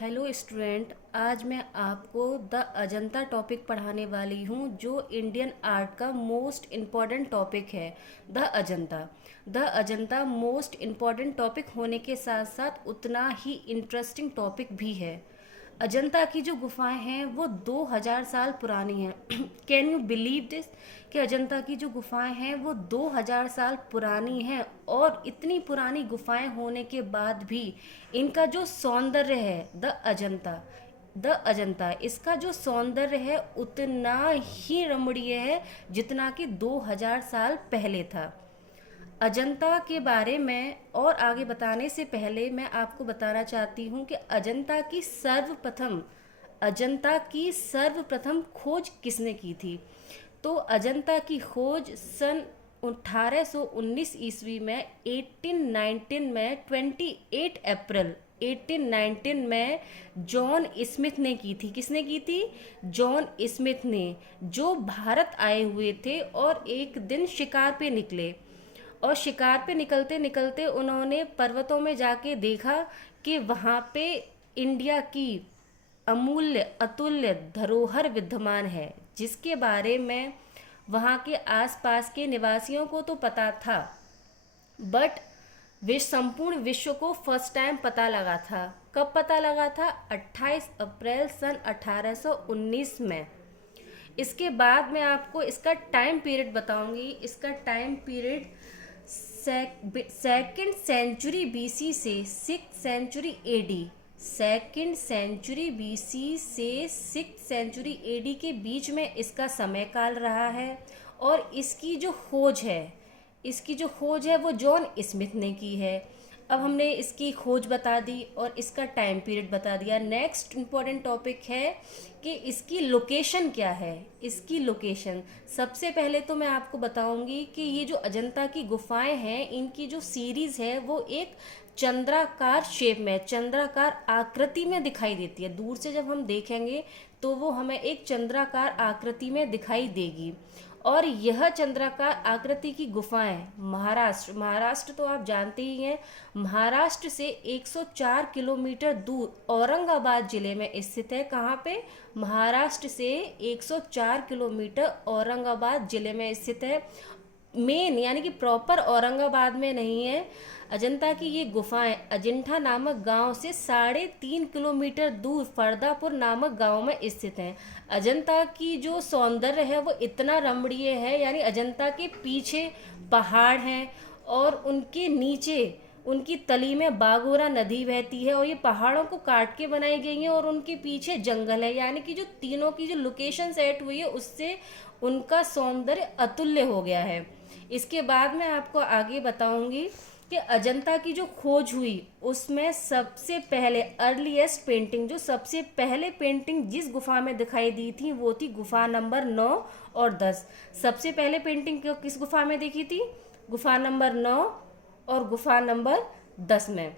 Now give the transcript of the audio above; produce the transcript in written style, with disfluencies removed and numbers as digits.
Hello student, आज मैं आपको द अजंता टॉपिक पढ़ाने वाली हूँ जो इंडियन आर्ट का मोस्ट इम्पॉर्टेंट टॉपिक है। The Ajanta most important topic होने के साथ साथ उतना ही इंटरेस्टिंग टॉपिक भी है। अजंता की जो गुफाएं हैं वो 2000 साल पुरानी हैं। कैन यू बिलीव दिस कि अजंता की जो गुफाएं हैं वो 2000 साल पुरानी हैं, और इतनी पुरानी गुफाएं होने के बाद भी इनका जो सौंदर्य है द अजंता इसका जो सौंदर्य है उतना ही रमणीय है जितना कि 2000 साल पहले था। अजंता के बारे में और आगे बताने से पहले मैं आपको बताना चाहती हूँ कि अजंता की सर्वप्रथम खोज किसने की थी। तो अजंता की खोज सन 1819 ईस्वी में 1819 में 28 अप्रैल 1819 में जॉन स्मिथ ने की थी। किसने की थी? जॉन स्मिथ ने, जो भारत आए हुए थे और एक दिन शिकार पे निकले। और शिकार पे निकलते निकलते उन्होंने पर्वतों में जाके देखा कि वहाँ पे इंडिया की अमूल्य अतुल्य धरोहर विद्यमान है, जिसके बारे में वहाँ के आसपास के निवासियों को तो पता था, बट संपूर्ण विश्व को फर्स्ट टाइम पता लगा था। कब पता लगा था? 28 अप्रैल सन 1819 में। इसके बाद मैं आपको इसका टाइम पीरियड बताऊंगी। इसका time period second century BC से 6th century AD, second century BC से 6th सेंचुरी एडी के बीच में इसका समय काल रहा है। और इसकी जो खोज है वो जॉन स्मिथ ने की है। अब हमने इसकी खोज बता दी और इसका टाइम पीरियड बता दिया। नेक्स्ट इम्पॉर्टेंट टॉपिक है कि इसकी लोकेशन क्या है। इसकी लोकेशन सबसे पहले तो मैं आपको बताऊंगी कि ये जो अजंता की गुफाएं हैं, इनकी जो सीरीज़ है वो एक चंद्राकार शेप में, चंद्राकार आकृति में दिखाई देती है। दूर से जब हम देखेंगे तो वो हमें एक चंद्राकार आकृति में दिखाई देगी। और यह चंद्राकार आकृति की गुफाएं महाराष्ट्र तो आप जानते ही हैं, महाराष्ट्र से 104 किलोमीटर दूर औरंगाबाद जिले में स्थित है। कहाँ पे? महाराष्ट्र से 104 किलोमीटर औरंगाबाद जिले में स्थित है। मेन यानी कि प्रॉपर औरंगाबाद में नहीं है। अजंता की ये गुफाएं अजिंठा नामक गांव से 3.5 किलोमीटर दूर फरदापुर नामक गांव में स्थित हैं। अजंता की जो सौंदर्य है वो इतना रमणीय है, यानी अजंता के पीछे पहाड़ हैं और उनके नीचे उनकी तली में बागोरा नदी बहती है, और ये पहाड़ों को काट के बनाई गई हैं, और उनके पीछे जंगल है। यानी कि जो तीनों की जो लोकेशन सेट हुई है उससे उनका सौंदर्य अतुल्य हो गया है। इसके बाद मैं आपको आगे बताऊंगी कि अजंता की जो खोज हुई उसमें सबसे पहले अर्लीस्ट पेंटिंग, जो सबसे पहले पेंटिंग जिस गुफा में दिखाई दी थी वो थी गुफा नंबर 9 और 10। सबसे पहले पेंटिंग किस गुफा में देखी थी? गुफा नंबर 9 और गुफा नंबर 10 में।